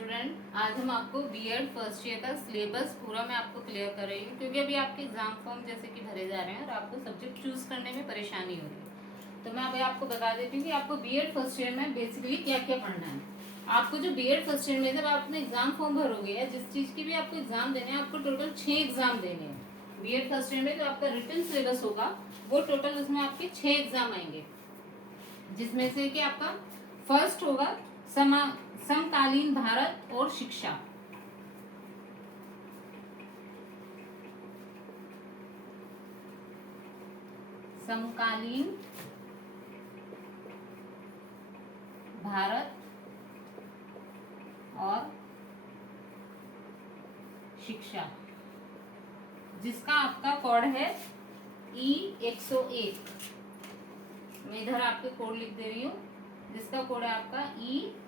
Student, आज हम आपको बीएड फर्स्ट ईयर का सिलेबस पूरा मैं आपको क्लियर कर रही हूँ, क्योंकि अभी आपके एग्जाम फॉर्म जैसे कि भरे जा रहे हैं और आपको सब्जेक्ट चूज करने में परेशानी हो रही है। तो मैं अभी आपको बता देती हूँ कि आपको बीएड फर्स्ट ईयर में बेसिकली क्या क्या पढ़ना है। आपको जो बीएड फर्स्ट ईयर में जब आप अपने एग्जाम फॉर्म भरोगे या जिस चीज़ की भी आपको एग्जाम देने हैं, आपको टोटल 6 एग्जाम देने हैं। बीएड फर्स्ट ईयर में जो आपका रिटन सिलेबस होगा वो टोटल उसमें आपके 6 एग्जाम आएंगे, जिसमें से कि आपका फर्स्ट होगा समकालीन भारत और शिक्षा। समकालीन भारत और शिक्षा, जिसका आपका कोड है E101। मैं इधर आपके कोड लिख दे रही हूँ, जिसका कोड है आपका E101।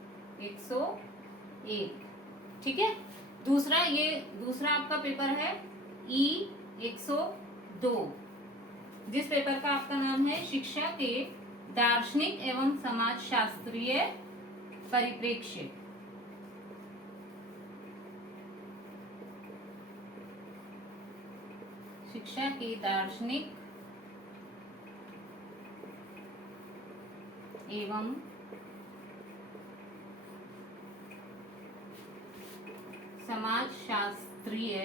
ठीक है। दूसरा आपका पेपर है E102, जिस पेपर का आपका नाम है शिक्षा के दार्शनिक एवं समाजशास्त्रीय परिप्रेक्ष्य। शिक्षा के दार्शनिक एवं समाजशास्त्रीय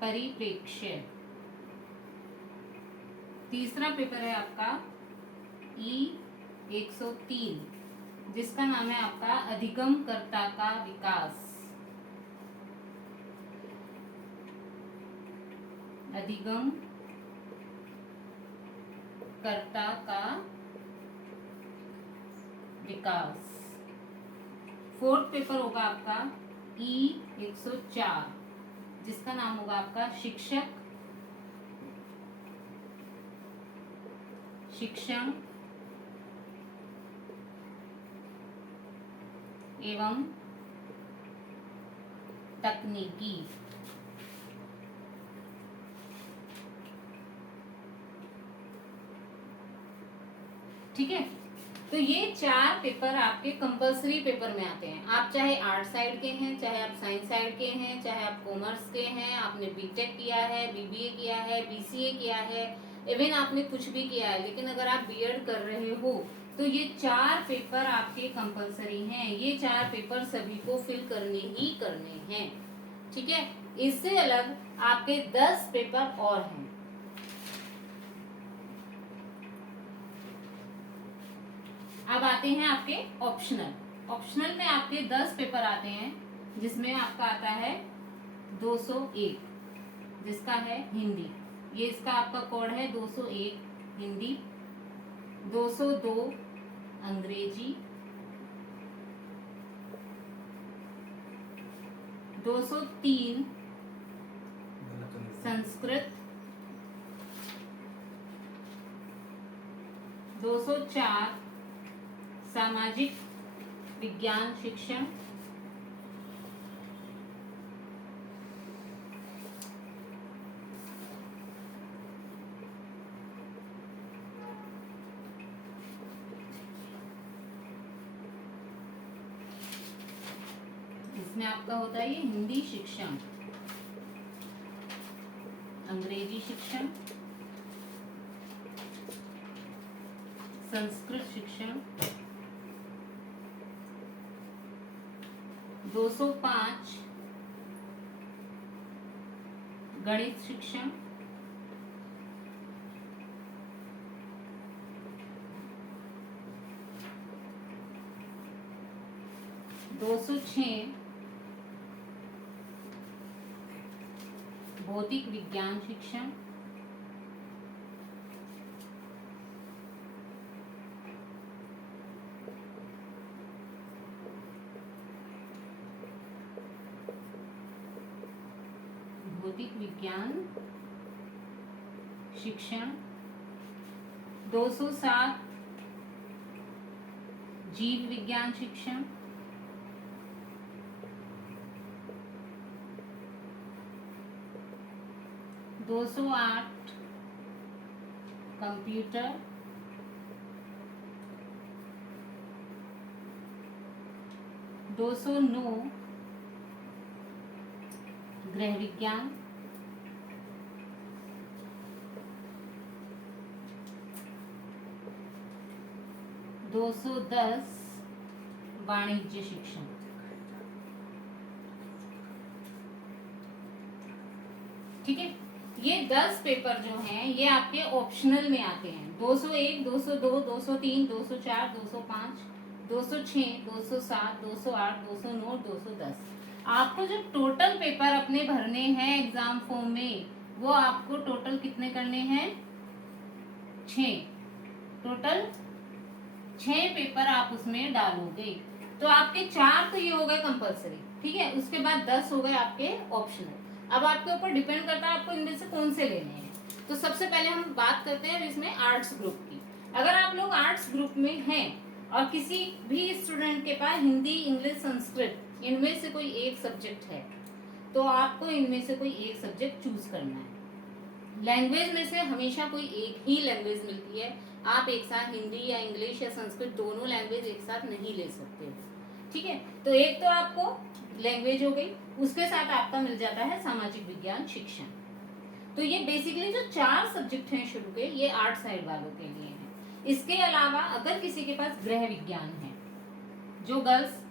परिप्रेक्ष्य। तीसरा पेपर है आपका E103, जिसका नाम है आपका अधिगमकर्ता का विकास। अधिगमकर्ता का विकास। फोर्थ पेपर होगा आपका E104, जिसका नाम होगा आपका शिक्षण एवं तकनीकी। ठीक है। तो ये 4 पेपर आपके कंपलसरी पेपर में आते हैं। आप चाहे आर्ट साइड के हैं, चाहे आप साइंस साइड के हैं, चाहे आप कॉमर्स के हैं, आपने बीटेक किया है, बीबीए किया है, बीसीए किया है, इवन आपने कुछ भी किया है, लेकिन अगर आप बीएड कर रहे हो तो ये 4 पेपर आपके कंपलसरी हैं। ये 4 पेपर सभी को फिल करने ही करने हैं। ठीक है। इससे अलग आपके 10 पेपर और हैं। अब आते हैं आपके ऑप्शनल में आपके 10 पेपर आते हैं, जिसमें आपका आता है 201, जिसका है हिंदी। ये इसका आपका कोड है 201 हिंदी, 202 अंग्रेजी, 203 संस्कृत, 204 सामाजिक विज्ञान शिक्षण, 'इसमें आपका होता है ये हिंदी शिक्षण, अंग्रेजी शिक्षण, संस्कृत शिक्षण, 205 गणित शिक्षण, 206 भौतिक विज्ञान शिक्षण, 207 जीव विज्ञान शिक्षण, 208 कंप्यूटर, 209 गृह विज्ञान, 210 वाणिज्य शिक्षण। ठीक है, ये 10 पेपर जो हैं ये आपके ऑप्शनल में आते हैं। 201, 202, 203, 204, 205, 206, 207, 208, 209, 210। आपको जो टोटल पेपर अपने भरने हैं एग्जाम फॉर्म में, वो आपको टोटल कितने करने हैं? 6। टोटल 6 पेपर आप उसमें डालोगे। तो आपके 4 तो ये हो गए कंपलसरी, ठीक है। उसके बाद 10 हो गए आपके ऑप्शनल। अब आपके ऊपर डिपेंड करता है आपको इनमें से कौन से लेने हैं। तो सबसे पहले हम बात करते हैं इसमें आर्ट्स ग्रुप की। अगर आप लोग आर्ट्स ग्रुप में हैं और किसी भी स्टूडेंट के पास हिंदी, इंग्लिश, संस्कृत इनमें से कोई एक सब्जेक्ट है, तो आपको इनमें से कोई एक सब्जेक्ट चूज करना है। लैंग्वेज में से हमेशा कोई एक ही लैंग्वेज मिलती है। आप एक साथ हिंदी या इंग्लिश या संस्कृत दोनों लैंग्वेज एक साथ नहीं ले सकते, ठीक है। तो एक तो आपको लैंग्वेज हो गई, उसके साथ आपका मिल जाता है सामाजिक विज्ञान शिक्षण। तो ये बेसिकली जो 4 सब्जेक्ट हैं शुरू के, ये आर्ट साइड वालों के लिए हैं। इसके अलावा अगर किसी के पास गृह विज्ञान है, जो गर्ल्स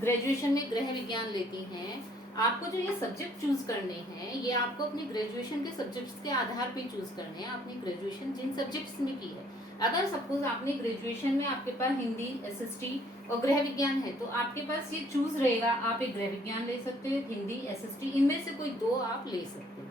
ग्रेजुएशन में गृह विज्ञान लेती हैं, आपको जो ये सब्जेक्ट चूज करने हैं, ये आपको अपनी ग्रेजुएशन के सब्जेक्ट्स के आधार पे चूज करने हैं। आपने ग्रेजुएशन जिन सब्जेक्ट्स में की है, अगर सपोज आपने ग्रेजुएशन में आपके पास हिंदी, एसएसटी और गृह विज्ञान है, तो आपके पास ये चूज रहेगा, आप एक गृह विज्ञान ले सकते हो, हिंदी, एसएसटी, इनमें से कोई 2 आप ले सकते हो,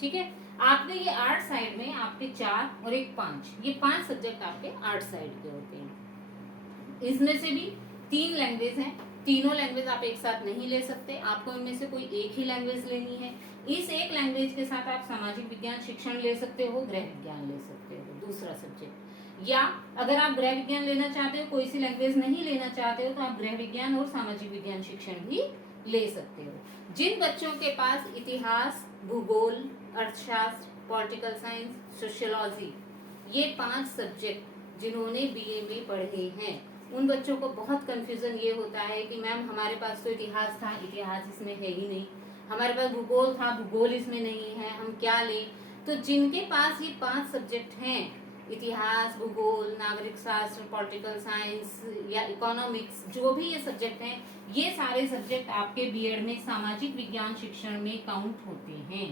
ठीक है। आपके ये आर्ट साइड में आपके 4 और एक 5, ये 5 सब्जेक्ट आपके आर्ट साइड के होते हैं। इसमें से भी 3 लैंग्वेज हैं। तीनों लैंग्वेज आप एक साथ नहीं ले सकते, आपको इनमें से कोई एक ही लैंग्वेज लेनी है। इस एक लैंग्वेज के साथ आप सामाजिक विज्ञान शिक्षण ले सकते हो, गृह विज्ञान ले सकते हो, दूसरा सब्जेक्ट। या अगर आप गृह विज्ञान लेना चाहते हो, कोई सी लैंग्वेज नहीं लेना चाहते हो, तो आप गृह विज्ञान और सामाजिक विज्ञान शिक्षण भी ले सकते हो। जिन बच्चों के पास इतिहास, भूगोल, अर्थशास्त्र, पॉलिटिकल साइंस, सोशियोलॉजी, ये 5 सब्जेक्ट जिन्होंने बीए में पढ़े हैं, उन बच्चों को बहुत कंफ्यूजन ये होता है कि मैम हमारे पास तो इतिहास था, इतिहास इसमें है ही नहीं, हमारे पास भूगोल था, भूगोल इसमें नहीं है, हम क्या लें। तो जिनके पास ये 5 सब्जेक्ट हैं, इतिहास, भूगोल, नागरिक शास्त्र, पॉलिटिकल साइंस या इकोनॉमिक्स, जो भी ये सब्जेक्ट हैं, ये सारे सब्जेक्ट आपके बीएड में सामाजिक विज्ञान शिक्षण में काउंट होते हैं।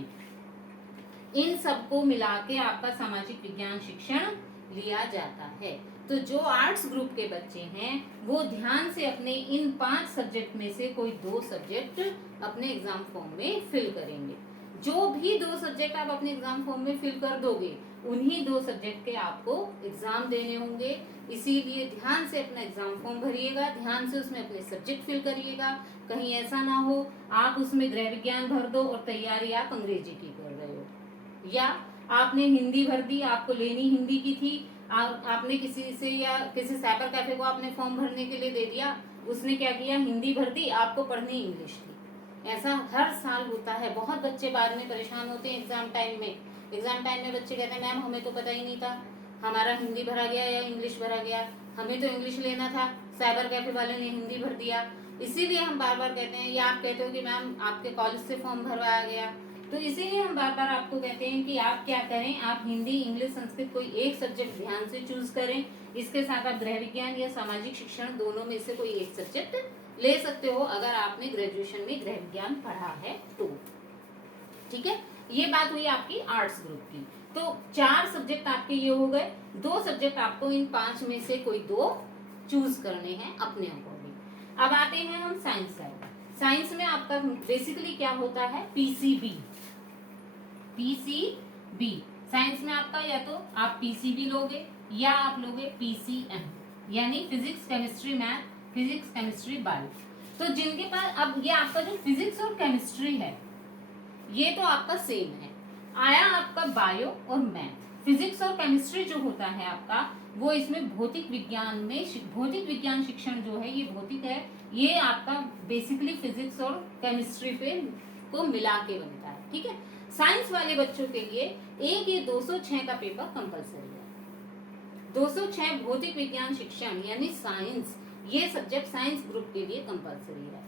इन सबको मिला के आपका सामाजिक विज्ञान शिक्षण लिया जाता है। तो जो आर्ट्स ग्रुप के बच्चे हैं, वो ध्यान से अपने इन 5 सब्जेक्ट में से कोई 2 सब्जेक्ट अपने एग्जाम फॉर्म में फिल करेंगे। जो भी 2 सब्जेक्ट आप अपने एग्जाम फॉर्म में फिल कर दोगे, उन्हीं 2 सब्जेक्ट के आपको एग्जाम देने होंगे। इसीलिए ध्यान से अपना एग्जाम फॉर्म भरिएगा, ध्यान से उसमें अपने सब्जेक्ट फिल करिएगा। कहीं ऐसा ना हो आप उसमें गृह विज्ञान भर दो और तैयारी आप अंग्रेजी की कर रहे हो, या आपने हिंदी भर दी, आपको लेनी हिंदी की थी, आपने किसी से या किसी साइबर कैफे को आपने फॉर्म भरने के लिए दे दिया, उसने क्या किया, हिंदी भर दी, आपको पढ़नी इंग्लिश थी। ऐसा हर साल होता है। बहुत बच्चे बाद में परेशान होते हैं एग्जाम टाइम में। एग्जाम टाइम में बच्चे कहते हैं मैम हमें तो पता ही नहीं था, हमारा हिंदी भरा गया या इंग्लिश भरा गया, हमें तो इंग्लिश लेना था, साइबर कैफे वाले ने हिंदी भर दिया। इसीलिए हम बार बार कहते हैं, या आप कहते हो कि मैम आपके कॉलेज से फॉर्म भरवाया गया, तो इसीलिए हम बार बार आपको कहते हैं कि आप क्या करें, आप हिंदी, इंग्लिश, संस्कृत कोई एक सब्जेक्ट ध्यान से चूज करें। इसके साथ आप गृह विज्ञान या सामाजिक शिक्षण दोनों में से कोई एक सब्जेक्ट ले सकते हो, अगर आपने ग्रेजुएशन में गृह विज्ञान पढ़ा है तो, ठीक है। ये बात हुई आपकी आर्ट्स ग्रुप की। तो 4 सब्जेक्ट आपके ये हो गए। 2 सब्जेक्ट आपको इन 5 में से कोई 2 चूज करने हैं अपने अकॉर्डिंग। अब आते हैं हम साइंस साइड। साइंस में आपका बेसिकली क्या होता है, पीसीबी। साइंस में आपका या तो आप पीसीबी लोगे या आप लोगे पीसीएम, यानी physics, chemistry, math, physics, chemistry, bio. तो जिनके पास, अब ये आपका जो फिजिक्स और केमिस्ट्री है ये तो आपका सेम है। आया आपका बायो और मैथ। फिजिक्स और केमिस्ट्री जो होता है आपका, वो इसमें भौतिक विज्ञान में, भौतिक विज्ञान शिक्षण जो है ये भौतिक है, ये आपका बेसिकली फिजिक्स और केमिस्ट्री पे को मिला के बनता है, ठीक है। साइंस वाले बच्चों के लिए एक ये 206 का पेपर कंपलसरी है। 206 भौतिक विज्ञान शिक्षण यानी साइंस, ये सब्जेक्ट साइंस ग्रुप के लिए कंपलसरी है।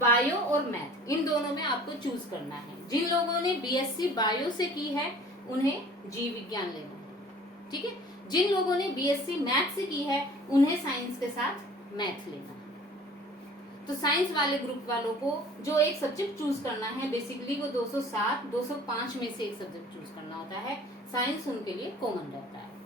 बायो और मैथ, इन दोनों में आपको चूज करना है। जिन लोगों ने बीएससी बायो से की है उन्हें जीव विज्ञान लेना है, ठीक है। जिन लोगों ने बीएससी मैथ से की है उन्हें साइंस के साथ मैथ लेना है। तो साइंस वाले ग्रुप वालों को जो एक सब्जेक्ट चूज करना है, बेसिकली वो 207, 205 में से एक सब्जेक्ट चूज करना होता है। साइंस उनके लिए कॉमन रहता है।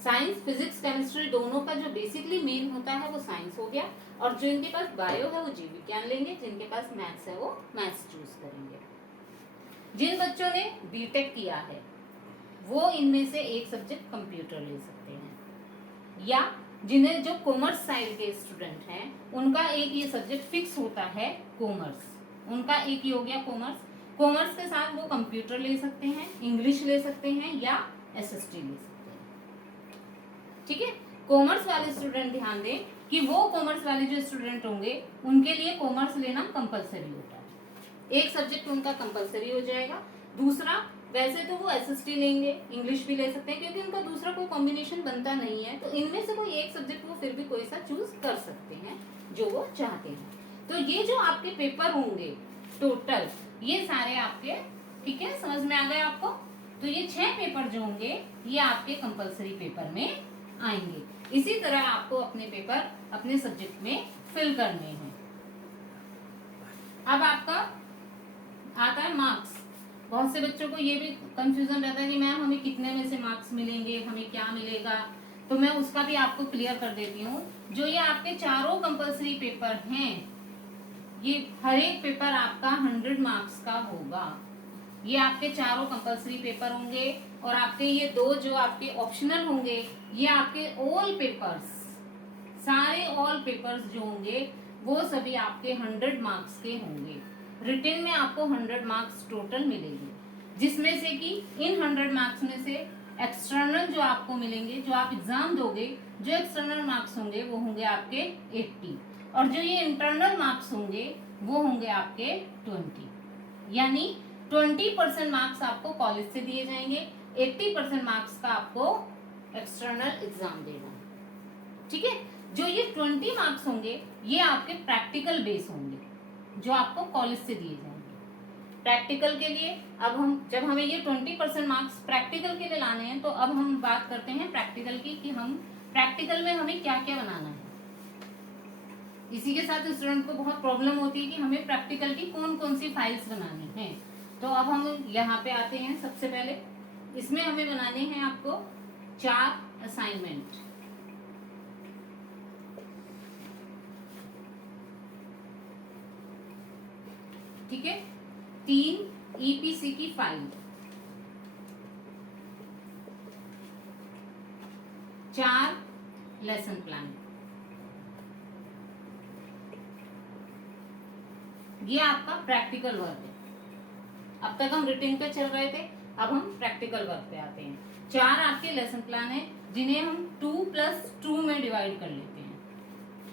साइंस, फिजिक्स, केमिस्ट्री दोनों का जो बेसिकली मेन होता है वो साइंस हो गया, और जो इनके पास बायो है वो जीव विज्ञान लेंगे, जिनके पास मैथ्स है वो मैथ्स चूज करेंगे। जिन बच्चों ने बीटेक किया है वो इनमें से एक सब्जेक्ट कंप्यूटर ले सकते हैं, या जिन्हें जो कॉमर्स साइड के स्टूडेंट हैं उनका एक ये सब्जेक्ट फिक्स होता है कॉमर्स, उनका एक ही हो गया कॉमर्स। कॉमर्स के साथ वो कंप्यूटर ले सकते हैं, इंग्लिश ले सकते हैं या एसएसटी ले सकते हैं, ठीक है। कॉमर्स वाले स्टूडेंट ध्यान दें कि वो कॉमर्स वाले जो स्टूडेंट होंगे उनके लिए कॉमर्स लेना कंपलसरी होता है। एक सब्जेक्ट उनका कंपलसरी हो जाएगा। दूसरा, वैसे तो वो एसएसटी लेंगे, इंग्लिश भी ले सकते हैं, क्योंकि उनका दूसरा कोई कॉम्बिनेशन बनता नहीं है, तो इनमें से कोई एक सब्जेक्ट वो फिर भी कोई सा चूज कर सकते हैं जो वो चाहते हैं। तो ये जो आपके पेपर होंगे टोटल, ये सारे आपके, ठीक है, समझ में आ गए आपको। तो ये 6 पेपर जो होंगे ये आपके कंपलसरी पेपर में आएंगे। इसी तरह आपको अपने पेपर अपने सब्जेक्ट में फिल करने हैं। अब आपका आता है मार्क्स। बहुत से बच्चों को ये भी कंफ्यूजन रहता है कि मैम हमें कितने में से मार्क्स मिलेंगे, हमें क्या मिलेगा, तो मैं उसका भी आपको क्लियर कर देती हूँ। जो ये आपके चारों कंपलसरी पेपर हैं, ये हर एक पेपर आपका 100 मार्क्स का होगा। ये आपके चारों कंपलसरी पेपर होंगे, और आपके ये 2 जो आपके ऑप्शनल होंगे, ये आपके ऑल पेपर्स, सारे ऑल पेपर्स जो होंगे वो सभी आपके 100 मार्क्स के होंगे। रिटन में आपको 100 मार्क्स टोटल मिलेंगे, जिसमें से कि इन 100 मार्क्स में से एक्सटर्नल जो आपको मिलेंगे, जो आप एग्जाम दोगे, जो एक्सटर्नल मार्क्स होंगे वो होंगे आपके 80, और जो ये इंटरनल मार्क्स होंगे वो होंगे आपके 20। यानी 20% मार्क्स आपको कॉलेज से दिए जाएंगे, 80% मार्क्स का आपको एक्सटर्नल एग्जाम देना है, ठीक है। जो ये 20 मार्क्स होंगे ये आपके प्रैक्टिकल बेस होंगे, जो आपको कॉलेज से दिए जाएंगे। प्रैक्टिकल के लिए अब जब हमें ये 20% मार्क्स प्रैक्टिकल के लिए लाने हैं, तो अब हम बात करते हैं प्रैक्टिकल की, कि हम प्रैक्टिकल में हमें क्या क्या बनाना है। इसी के साथ स्टूडेंट को बहुत प्रॉब्लम होती है कि हमें प्रैक्टिकल की कौन कौन सी फाइल्स बनानी है। तो अब हम यहाँ पे आते हैं। सबसे पहले इसमें हमें बनाने हैं आपको 4 असाइनमेंट, ठीक है। 3 ईपीसी की फाइल, 4 लेसन प्लान। ये आपका प्रैक्टिकल वर्क है। अब तक हम रिटिन पे चल रहे थे, अब हम प्रैक्टिकल वर्क पे आते हैं। 4 आपके लेसन प्लान है, जिन्हें हम 2+2 में डिवाइड कर लेते हैं,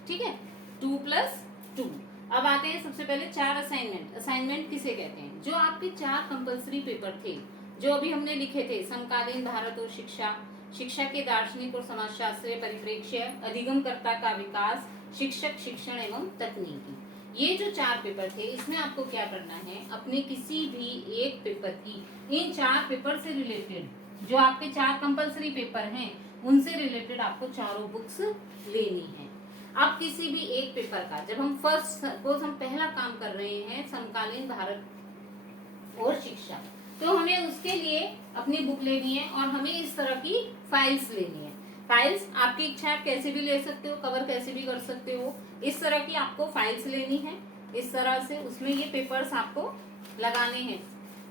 ठीक है, 2+2। अब आते हैं सबसे पहले 4 असाइनमेंट। असाइनमेंट किसे कहते हैं? जो आपके 4 कंपलसरी पेपर थे, जो अभी हमने लिखे थे, समकालीन भारत और शिक्षा, शिक्षा के दार्शनिक और समाजशास्त्रीय परिप्रेक्ष्य, अधिगमकर्ता का विकास, शिक्षक, शिक्षण एवं तकनीकी। ये जो 4 पेपर थे, इसमें आपको क्या करना है, अपने किसी भी एक पेपर की, इन 4 पेपर से रिलेटेड जो आपके 4 कंपलसरी पेपर हैं उनसे रिलेटेड आपको चारों बुक्स लेनी है। अब किसी भी एक पेपर का, जब हम फर्स्ट सपोज हम पहला काम कर रहे हैं समकालीन भारत और शिक्षा, तो हमें उसके लिए अपनी बुक लेनी है और हमें इस तरह की फाइल्स लेनी है। फाइल्स आपकी इच्छा, आप कैसे भी ले सकते हो, कवर कैसे भी कर सकते हो। इस तरह की आपको फाइल्स लेनी है, इस तरह से। उसमें ये पेपर्स आपको लगाने हैं,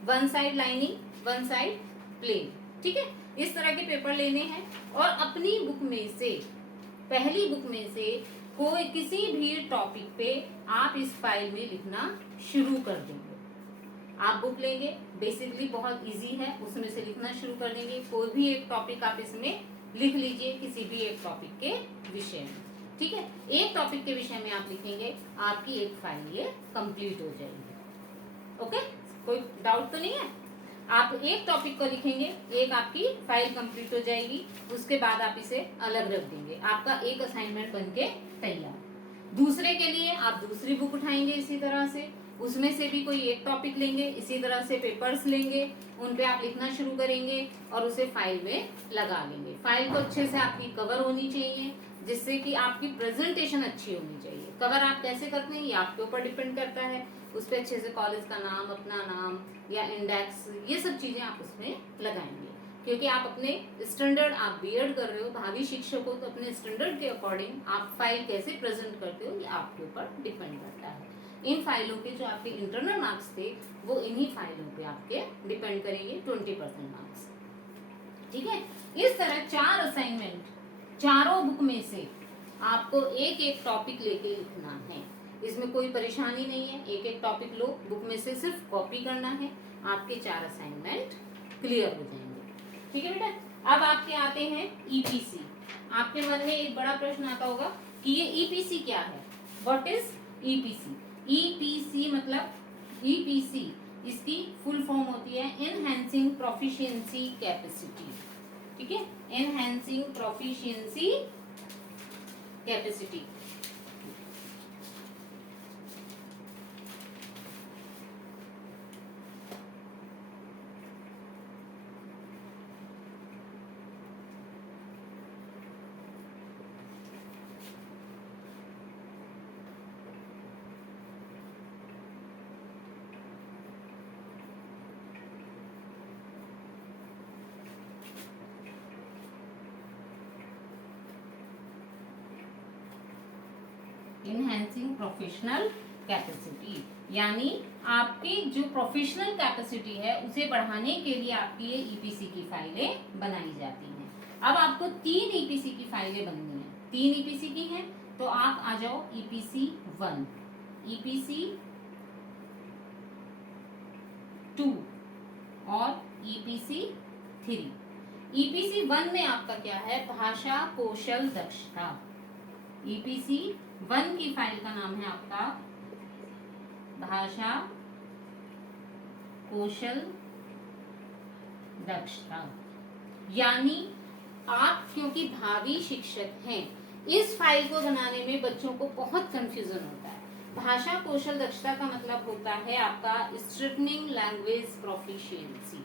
1 साइड लाइनिंग, 1 साइड प्लेन, ठीक है। इस तरह के पेपर लेने हैं, और अपनी बुक में से, पहली बुक में से कोई किसी भी टॉपिक पे आप इस फाइल में लिखना शुरू कर देंगे। आप बुक लेंगे, बेसिकली बहुत इजी है, उसमें से लिखना शुरू कर देंगे। कोई भी एक टॉपिक आप इसमें लिख लीजिए, किसी भी एक टॉपिक के विषय में, ठीक है। एक टॉपिक के विषय में आप लिखेंगे, आपकी एक फाइल ये कंप्लीट हो जाएगी। ओके, कोई डाउट तो नहीं है? आप एक टॉपिक को लिखेंगे, एक आपकी फाइल कंप्लीट हो जाएगी। उसके बाद आप इसे अलग रख देंगे, आपका एक असाइनमेंट बनके तैयार। दूसरे के लिए आप दूसरी बुक उठाएंगे इसी तरह से, उसमें से भी कोई एक टॉपिक लेंगे, इसी तरह से पेपर्स लेंगे, उन पे आप लिखना शुरू करेंगे और उसे फाइल में लगा लेंगे। फाइल को अच्छे से आपकी कवर होनी चाहिए, जिससे कि आपकी प्रेजेंटेशन अच्छी होनी चाहिए। कवर आप कैसे करते हैं ये आपके ऊपर डिपेंड करता है। उस पर अच्छे से कॉलेज का नाम, अपना नाम या इंडेक्स, ये सब चीजें आप उसमें लगाएंगे, क्योंकि आप अपने स्टैंडर्ड, आप बीएड कर रहे हो, भावी शिक्षक हो, तो अपने स्टैंडर्ड के अकॉर्डिंग आप फाइल कैसे प्रेजेंट करते हो ये आपके ऊपर डिपेंड करता है। इन फाइलों के जो आपके इंटरनल मार्क्स थे वो इन्हीं फाइलों पे आपके डिपेंड करेंगे, 20% मार्क्स। ठीक है, इस तरह 4 असाइनमेंट, चारों बुक में से आपको एक एक टॉपिक लेके लिखना है। इसमें कोई परेशानी नहीं है, एक एक टॉपिक लो, बुक में से सिर्फ कॉपी करना है, आपके 4 असाइनमेंट क्लियर हो जाएंगे। ठीक है बेटा, अब आपके आते हैं ईपीसी। आपके मन में एक बड़ा प्रश्न आता होगा कि ये ईपीसी क्या है, व्हाट इज ईपीसी। ईपीसी मतलब, ईपीसी इसकी फुल फॉर्म होती है एनहांसिंग प्रोफिशिएंसी कैपेसिटी। ठीक है, enhancing proficiency capacity. Enhancing professional capacity, यानी आपकी जो प्रोफेशनल कैपेसिटी है उसे बढ़ाने के लिए आपकी ये ईपीसी की फाइलें बनाई जाती हैं। अब आपको 3 ईपीसी की फाइलें बननी है, 3 ईपीसी की हैं, तो आप आ जाओ ईपीसी 1, ईपीसी 2 और ईपीसी 3। ईपीसी 1 में आपका क्या है, भाषा कौशल दक्षता। ईपीसी 1 की फाइल का नाम है आपका भाषा कौशल दक्षता। यानी आप क्योंकि भावी शिक्षक हैं, इस फाइल को बनाने में बच्चों को बहुत कंफ्यूजन होता है। भाषा कौशल दक्षता का मतलब होता है आपका स्ट्रेटनिंग लैंग्वेज प्रोफिशिएंसी,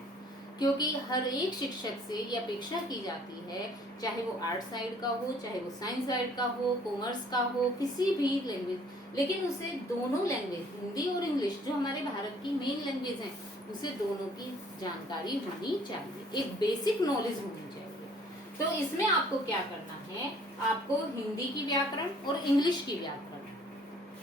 क्योंकि हर एक शिक्षक से ये अपेक्षा की जाती है, चाहे वो आर्ट साइड का हो, चाहे वो साइंस साइड का हो, कॉमर्स का हो, किसी भी लैंग्वेज, लेकिन उसे दोनों लैंग्वेज, हिंदी और इंग्लिश जो हमारे भारत की मेन लैंग्वेज हैं, उसे दोनों की जानकारी होनी चाहिए, एक बेसिक नॉलेज होनी चाहिए। तो इसमें आपको क्या करना है, आपको हिंदी की व्याकरण और इंग्लिश की व्याकरण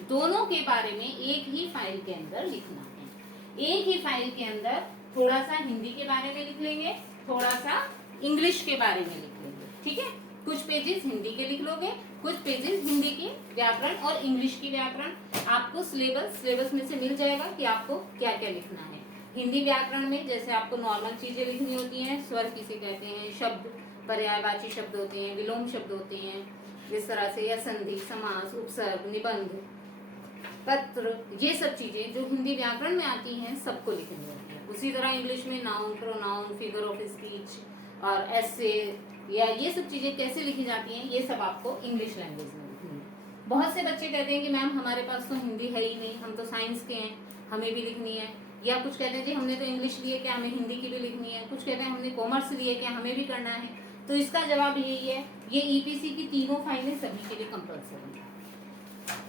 दोनों के बारे में एक ही फाइल के अंदर लिखना है। एक ही फाइल के अंदर थोड़ा सा हिंदी के बारे में लिख लेंगे, थोड़ा सा इंग्लिश के बारे में लिख लेंगे। ठीक है, कुछ पेजेस हिंदी के लिख लोगे, कुछ पेजेस हिंदी की व्याकरण और इंग्लिश की व्याकरण। आपको सिलेबस में से मिल जाएगा कि आपको क्या क्या लिखना है। हिंदी व्याकरण में जैसे आपको नॉर्मल चीजें लिखनी होती हैं, स्वर किसे कहते हैं, शब्द पर्यायवाची शब्द होते हैं, विलोम शब्द होते हैं, इस तरह से, या संधि, समास, उपसर्ग, निबंध, पत्र, ये सब चीजें जो हिंदी व्याकरण में आती हैं सबको लिखनी होती है। उसी तरह इंग्लिश में noun, pronoun, figure of speech और एसे, या ये सब चीजें कैसे लिखी जाती हैं, ये सब आपको इंग्लिश लैंग्वेज में लिखनी है। बहुत से बच्चे कहते हैं कि मैम हमारे पास तो हिंदी है ही नहीं, हम तो साइंस के हैं, हमें भी लिखनी है। या कुछ कहते हैं जी हमने तो इंग्लिश लिए, क्या हमें हिंदी की भी लिखनी है। कुछ कहते हैं हमने कॉमर्स लिए, क्या हमें भी करना है। तो इसका जवाब यही है, ये ईपीसी की तीनों फाइलें सभी के लिए कंपल्सरी है,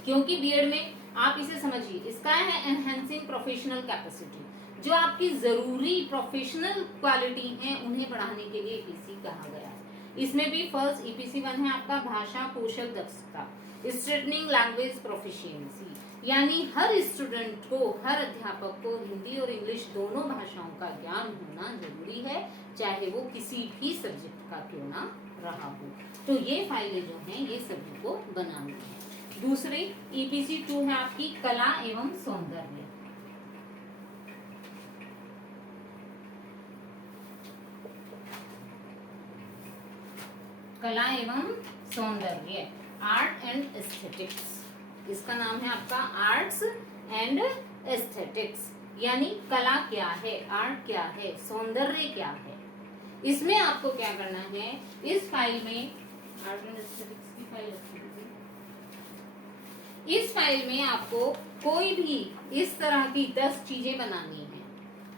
क्योंकि बीएड में आप इसे समझिए, इसका है एनहांसिंग प्रोफेशनल कैपेसिटी, जो आपकी जरूरी प्रोफेशनल क्वालिटी है उन्हें बढ़ाने के लिए ईपीसी कहा गया है। इसमें भी फर्स्ट ईपीसी 1 है आपका भाषा कौशल दक्षता, स्ट्रेटनिंग लैंग्वेज प्रोफिशिएंसी, यानी हर स्टूडेंट को, हर अध्यापक को हिंदी और इंग्लिश दोनों भाषाओं का ज्ञान होना जरूरी है, चाहे वो किसी भी सब्जेक्ट का क्यों ना रहा हो। तो ये फाइलें जो हैं ये सभी को बनानी है। दूसरी ईपीसी 2 है आपकी कला एवं सौंदर्य। कला एवं सौंदर्य, आर्ट एंड एस्थेटिक्स, इसका नाम है आपका आर्ट्स एंड एस्थेटिक्स। यानी कला क्या है, आर्ट क्या है, सौंदर्य क्या है। इसमें आपको क्या करना है, इस फाइल में आर्ट एंड एस्थेटिक्स की फाइल इस फाइल में आपको कोई भी इस तरह की 10 चीजें बनानी है।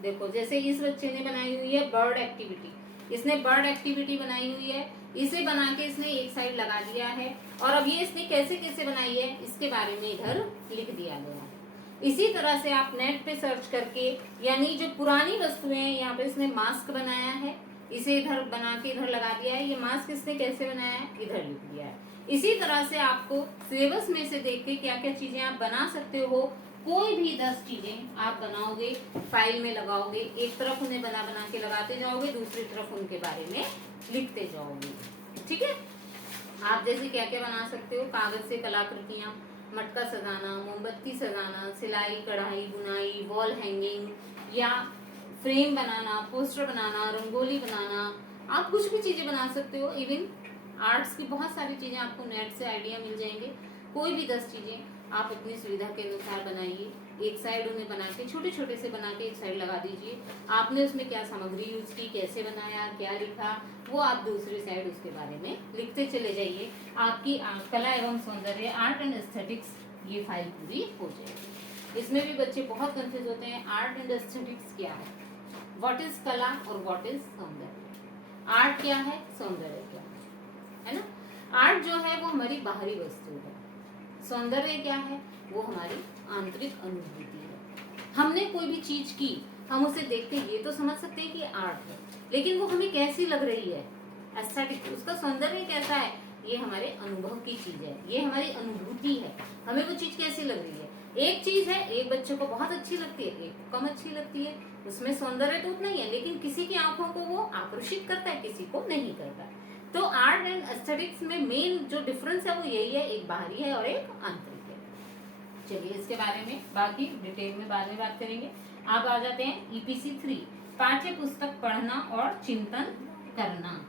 देखो जैसे इस बच्चे ने बनाई हुई है बर्ड एक्टिविटी, इसने बर्ड एक्टिविटी बनाई हुई है, इसे बना के इसने एक साइड लगा दिया है, और अब ये इसने कैसे कैसे बनाई है इसके बारे में इधर लिख दिया गया है। इसी तरह से आप नेट पे सर्च करके, यानी जो पुरानी वस्तुएं हैं, यहाँ पे इसने मास्क बनाया है, इसे इधर बना के इधर लगा दिया है, ये मास्क इसने कैसे बनाया है इधर लिख दिया है। इसी तरह से आपको सिलेबस में से देख के क्या क्या चीजें आप बना सकते हो, कोई भी 10 चीजें आप बनाओगे, फाइल में लगाओगे, एक तरफ उन्हें बना बना के लगाते जाओगे, दूसरी तरफ उनके बारे में लिखते जाओगे। ठीक है, आप जैसे क्या क्या बना सकते हो, कागज से कलाकृतियां, मटका सजाना, मोमबत्ती सजाना, सिलाई कढ़ाई बुनाई, वॉल हैंगिंग, या फ्रेम बनाना, पोस्टर बनाना, रंगोली बनाना, आप कुछ भी चीजें बना सकते हो। इवन आर्ट्स की बहुत सारी चीजें आपको नेट से आइडिया मिल जाएंगे। कोई भी 10 चीजें आप अपनी सुविधा के अनुसार बनाइए, एक साइड उन्हें बना के छोटे छोटे से बना के एक साइड लगा दीजिए। आपने उसमें क्या सामग्री यूज की, कैसे बनाया, क्या लिखा, वो आप दूसरी साइड उसके बारे में लिखते चले जाइए। आपकी कला एवं सौंदर्य, आर्ट एंड एस्थेटिक्स, ये फाइल पूरी हो जाएगी। इसमें भी बच्चे बहुत कंफ्यूज होते हैं, आर्ट एंड एस्थेटिक्स क्या है, व्हाट इज कला और व्हाट इज सौंदर्य। आर्ट क्या है, सौंदर्य क्या है ना। आर्ट जो है वो हमारी बाहरी वस्तु है, सौंदर्य क्या है, वो हमारी आंतरिक अनुभूति है। हमने कोई भी चीज की, हम उसे देखते ये तो समझ सकते हैं कि आर्ट है, लेकिन वो हमें कैसी लग रही है, एस्थेटिक, उसका सौंदर्य कैसा है, ये हमारे अनुभव की चीज है, ये हमारी अनुभूति है, हमें वो चीज कैसी लग रही है। एक चीज है, एक बच्चे को बहुत अच्छी लगती है, एक को कम अच्छी लगती है, उसमें सौंदर्य तो उतना ही है, लेकिन किसी की आंखों को वो आकर्षित करता है, किसी को नहीं करता। तो आर्ट एंड एस्थेटिक्स में मेन जो डिफरेंस है वो यही है, एक बाहरी है और एक आंतरिक है। चलिए इसके बारे में बाकी डिटेल में बाद में बात करेंगे। आप आ जाते हैं ईपीसी 3, पाठ्य पुस्तक पढ़ना और चिंतन करना।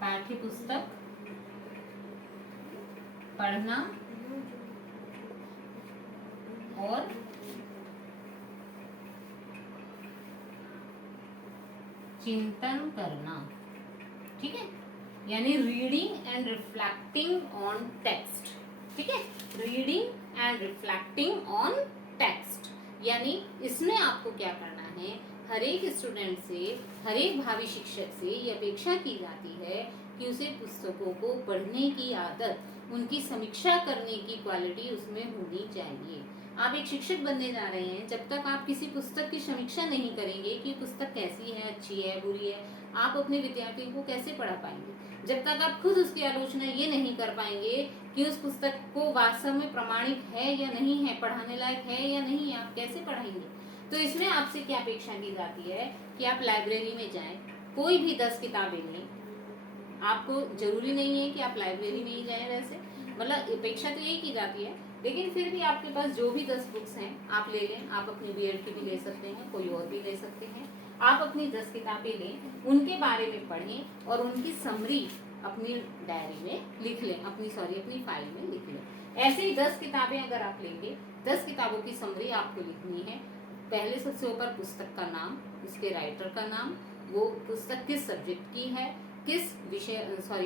पाठ्य पुस्तक पढ़ना और चिंतन करना, ठीक है, यानी reading and reflecting on text. ठीक है, reading and reflecting on text, यानी इसमें आपको क्या करना है, हर एक स्टूडेंट से, हर एक भावी शिक्षक से ये अपेक्षा की जाती है कि उसे पुस्तकों को पढ़ने की आदत, उनकी समीक्षा करने की क्वालिटी उसमें होनी चाहिए। आप एक शिक्षक बनने जा रहे हैं, जब तक आप किसी पुस्तक की समीक्षा नहीं करेंगे कि पुस्तक कैसी है, अच्छी है, बुरी है, आप अपने विद्यार्थियों को कैसे पढ़ा पाएंगे। जब तक आप खुद उसकी आलोचना ये नहीं कर पाएंगे कि उस पुस्तक को वास्तव में प्रमाणिक है या नहीं है, पढ़ाने लायक है या नहीं है, आप कैसे पढ़ाएंगे। तो इसमें आपसे क्या अपेक्षा की जाती है कि आप लाइब्रेरी में जाएं, कोई भी 10 किताबें लें। आपको जरूरी नहीं है कि आप लाइब्रेरी में ही जाएं, वैसे मतलब अपेक्षा तो यही की जाती है, लेकिन फिर भी आपके पास जो भी 10 बुक्स हैं आप ले लें। आप अपनी बीएड की भी ले सकते हैं, कोई और भी ले सकते हैं। आप अपनी 10 किताबें लें, उनके बारे में पढ़ें और उनकी समरी अपनी डायरी में लिख लें, अपनी फाइल में लिख लें। ऐसे ही 10 किताबें अगर आप लेंगे, 10 किताबों की समरी आपको लिखनी है। पहले सबसे ऊपर पुस्तक का नाम, उसके राइटर का नाम, वो पुस्तक किस सब्जेक्ट की है, किस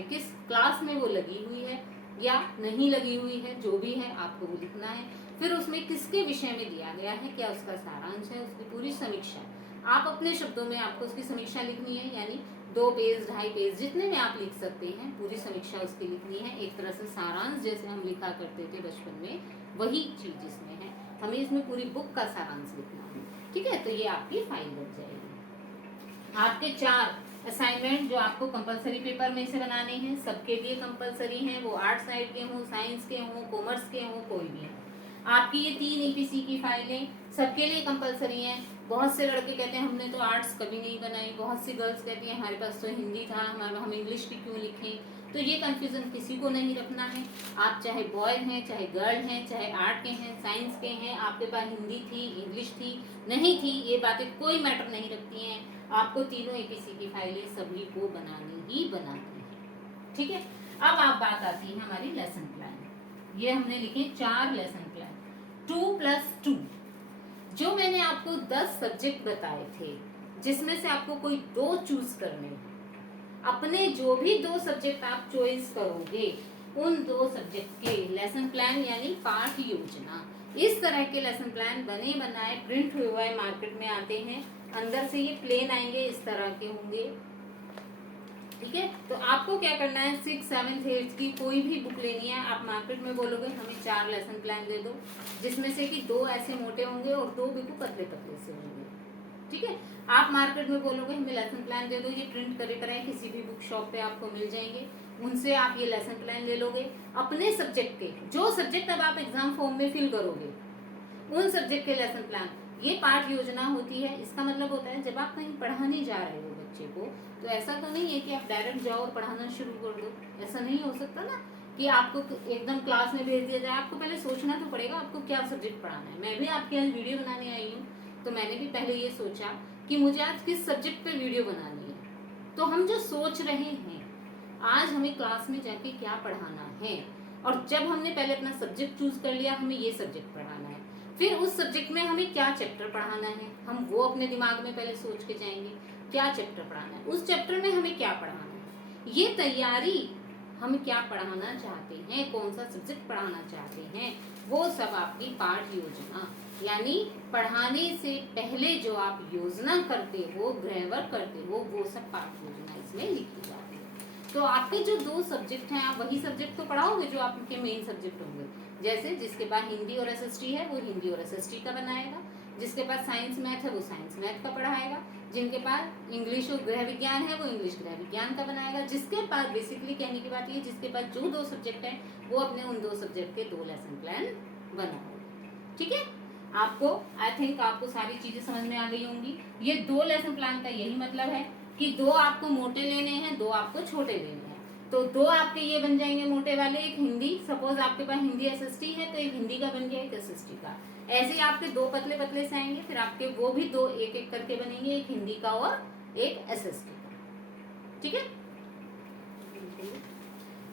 किस क्लास में वो लगी हुई है या नहीं लगी हुई है, जो भी है आपको वो लिखना है। फिर उसमें किसके विषय में दिया गया है, क्या उसका सारांश है, उसकी पूरी समीक्षा। आप अपने शब्दों में आपको उसकी समीक्षा लिखनी है, यानी 2 पेज 2.5 पेज जितने में आप लिख सकते हैं, पूरी समीक्षा उसकी लिखनी है। एक तरह से सारांश जैसे हम लिखा करते थे बचपन में, वही चीज इसमें है। हमें इसमें पूरी बुक का सारांश लिखना है। ठीक है, तो ये आपकी फाइल बन जाएगी। आपके 4 असाइनमेंट जो आपको कंपलसरी पेपर में से बनाने हैं, सबके लिए कंपलसरी हैं, वो आर्ट साइड के हों, साइंस के हों, कॉमर्स के हों, कोई भी हो। आपकी ये 3 ईपीसी की फाइलें सबके लिए कंपलसरी हैं। बहुत से लड़के कहते हैं हमने तो आर्ट्स कभी नहीं बनाई, बहुत सी गर्ल्स कहती हैं हमारे पास तो हिंदी था, हम इंग्लिश की क्यों लिखें। तो ये कंफ्यूजन किसी को नहीं रखना है। आप चाहे बॉय हैं, चाहे गर्ल हैं, चाहे आर्ट के हैं, साइंस के हैं, आपके पास हिंदी थी, इंग्लिश थी, नहीं थी, ये बातें कोई मैटर नहीं रखती हैं। आपको तीनों ईपीसी की फाइलें सभी को बनानी ही बनानी है। ठीक है, अब आप बात आती है हमारी लेसन प्लान। ये हमने लिखे 4 लेसन प्लान, 2+2। जो मैंने आपको 10 सब्जेक्ट बताए थे, जिसमें से आपको कोई 2 चूज करने हैं। अपने जो भी 2 सब्जेक्ट आप चॉइस करोगे उन 2 सब्जेक्ट के लेसन प्लान यानी पाठ योजना, इस तरह के लेसन प्लान बने बनाए प्रिंट हुए हुए मार्केट में आते हैं। अंदर से ये प्लेन आएंगे, इस तरह के होंगे, ठीक है। तो आपको क्या करना है, 6, 7, 8 की कोई भी बुक लेनी है, आप मार्केट में बोलोगे हमें 4 लेसन प्लान दे दो, जिसमें से कि 2 ऐसे मोटे होंगे और 2 बिल्कुल पतले पतले से होंगे, ठीक है। आप मार्केट में बोलोगे हमें लेसन प्लान दे दो, ये प्रिंट करे कराए किसी भी बुक शॉप पे आपको मिल जाएंगे, उनसे आप ये लेसन प्लान ले लोगे। अपने सब्जेक्ट के जो सब्जेक्ट अब आप एग्जाम फॉर्म में फिल करोगे उन सब्जेक्ट के लेसन प्लान, ये पाठ योजना होती है। इसका मतलब होता है जब आप कहीं पढ़ाने जा रहे हो बच्चे को, तो ऐसा तो नहीं है कि आप डायरेक्ट जाओ और पढ़ाना शुरू कर दो, ऐसा नहीं हो सकता ना कि आपको एकदम क्लास में भेज दिया जाए। आपको पहले सोचना तो पड़ेगा आपको क्या सब्जेक्ट पढ़ाना है। मैं भी आपके आज वीडियो बनाने आई हूँ, तो मैंने भी पहले ये सोचा कि मुझे आज किस सब्जेक्ट पे वीडियो बनानी है। तो हम जो सोच रहे हैं आज हमें क्लास में जाके क्या पढ़ाना है, और जब हमने पहले अपना सब्जेक्ट चूज कर लिया हमें ये सब्जेक्ट पढ़ाना है, फिर उस सब्जेक्ट में हमें क्या चैप्टर पढ़ाना है, हम वो अपने दिमाग में पहले सोच के जाएंगे क्या चैप्टर पढ़ाना है, उस चैप्टर में हमें क्या पढ़ाना है, ये तैयारी, हम क्या पढ़ाना चाहते हैं, कौन सा सब्जेक्ट पढ़ाना चाहते हैं, वो सब आपकी पाठ योजना यानी पढ़ाने से पहले जो आप योजना करते हो, ग्रहवर्क करते हो, वो सब पाठ योजना इसमें लिखी जाती है। तो आपके जो 2 सब्जेक्ट हैं आप वही सब्जेक्ट तो पढ़ाओगे जो आपके मेन सब्जेक्ट होंगे। जैसे जिसके पास हिंदी और एसएसटी है वो हिंदी और एसएसटी का बनाएगा, जिसके पास साइंस मैथ है वो साइंस मैथ का पढ़ाएगा, जिनके पास इंग्लिश और गृह विज्ञान है वो इंग्लिश गृह विज्ञान का बनाएगा, जिसके पास बेसिकली कहने की बात ये जिसके पास जो 2 सब्जेक्ट है वो अपने उन 2 सब्जेक्ट के 2 लेसन प्लान बनाओगे, ठीक है। आपको आई थिंक आपको सारी चीजें समझ में आ गई होंगी। ये 2 लेसन प्लान का यही मतलब है कि 2 आपको मोटे लेने हैं, 2 आपको छोटे लेने हैं। तो 2 आपके ये बन जाएंगे मोटे वाले, एक हिंदी, सपोज आपके पास हिंदी एसएसटी है तो एक हिंदी का बन गया, एक एसएसटी का। ऐसे ही आपके 2 पतले पतले से आएंगे, फिर आपके वो भी 2 एक एक करके बनेंगे, एक हिंदी का और एक एसएसटी का, ठीक है।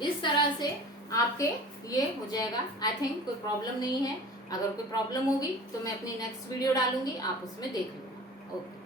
इस तरह से आपके ये हो जाएगा। आई थिंक कोई प्रॉब्लम नहीं है, अगर कोई प्रॉब्लम होगी तो मैं अपनी नेक्स्ट वीडियो डालूंगी, आप उसमें देख लेना। ओके।